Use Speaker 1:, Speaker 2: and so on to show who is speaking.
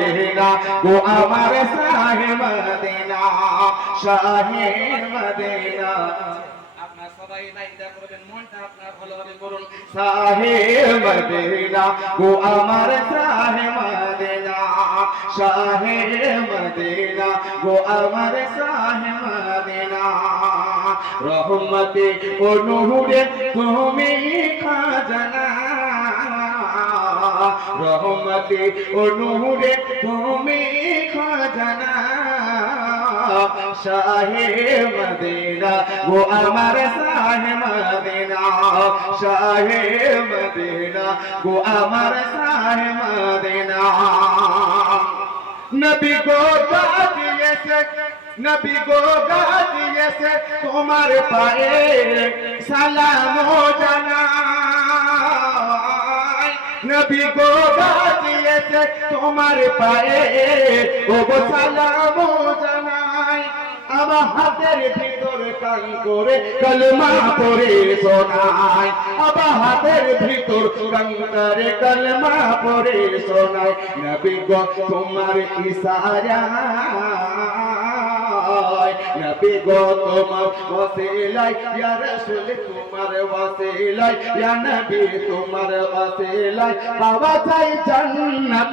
Speaker 1: Medina গো আমার শাহে Medina শাহে Medina.
Speaker 2: আপনার সবাই লাইনটা করবেন মনটা আপনার ভালোভাবে করুন
Speaker 1: শাহে মদিনা গো আমার শাহে মদিনা শাহে মদিনা গো আমার শাহে মদিনা। রহমতে ও নূরে তুমি খাজানা রহমতে ও নূরে তুমি খাজানা। শাহে মদিনা গো আমার শাহে আমার শাহে মদিনা। নবী গো গাজিয়েছে নবী গো গাজিয়েছে তোমার পায়ে সালাম জানাই নবী গো গাজিয়েছে তোমার পায়ে। ও গো সালাম জানাই, আমার হাতের ভিতর কান করে কলমা পড়ে শোনাই। আমার হাতের ভিতর কান করে কলমা পড়ে শোনাই। নবী গো তোমার ইশারা। নবী গো তোমার ওয়াসিলাই, ইয়া রাসূল তোমার ওয়াসিলাই, ইয়া নবী তোমার ওয়াসিলাই বাবা চাই জান্নাত।